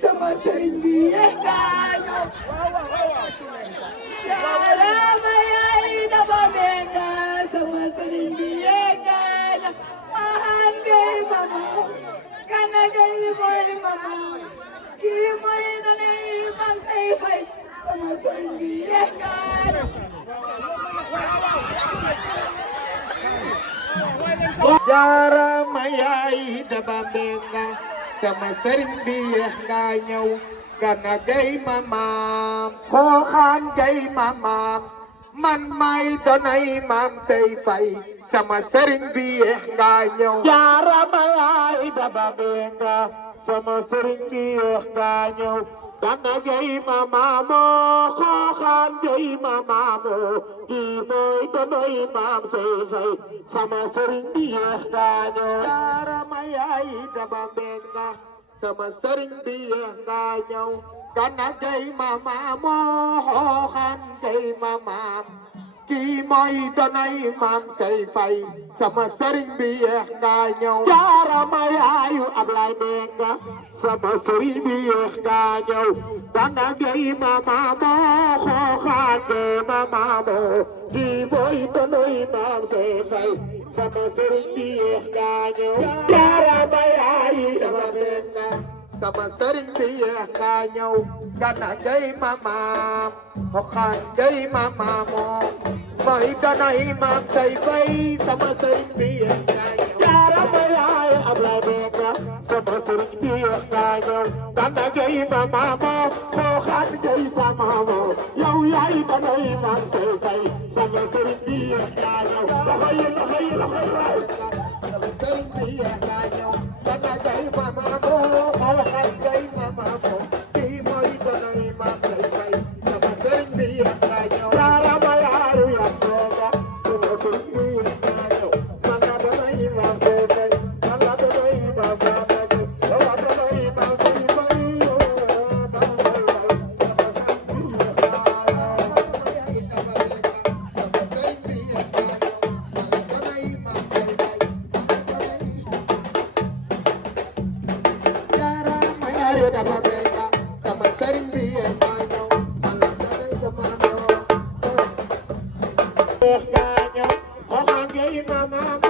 Sama sëriñ bi yeggaañu jaarama yaay daba benga sama sëriñ bi yeggaañu mahan gay mama kana gay boy mama kii mooy danay mam say fay sama sëriñ bi yeggaañu jaarama yaay daba benga sama sëriñ bi yeex nga ñëw gana gay mamaam xooxaan gay mamaam man may donay maam say fay sama sëriñ bi yeex nga ñëw jaarama yaay daba benga sama sëriñ bi yeex nga ñëw gana gay mamaamoo xooxaan gay mamaamoo kii mooy donay maam say fay sama sëriñ bi yeex nga ñëw jaarama yaay daba benga sama sëriñ bi yeex nga ñëw gana gay mamaamoo xooxaan gay mamaam kii mooy donay maam say fay sama sëriñ bi yeex nga ñëw jaarama yaayu Ablaay Menga sama sëriñ bi yeex nga ñëw gana gay mamaamoo xooxaan gay mamaamoo kii mooy donay maam say fay sama sëriñ bi yeex nga ñëw jaarama yaayu Daba Menga sama sëriñ bi yeex nga ñëw gana gay mamaam xooxaan gay mamaamoo mooy donay maam say fay sama sëriñ bi yeex nga ñëw jaarama yaayu Ablaay Menga sama sëriñ bi yeex nga ñëw gana gay mamaamoo xooxaan gay mamaamoo yow yaay donay maam say fay sama sëriñ bi yeex nga ñëw sama sëriñ bi yeex nga ñëw gana gay mamaamoo xooxaan gay mamaamoo kii mooy donay maam say fay sama sëriñ bi yeex nga ñëw jaarama yaayu Yandooga sama sëriñ bi yeex nga ñëw manga donay maam say fay manga donay maam Babaji yow donay maam say fay Daba Menga sama sëriñ bi yeex nga ñëw manga donay maam yeex nga ñëw xooxaan gay mamaam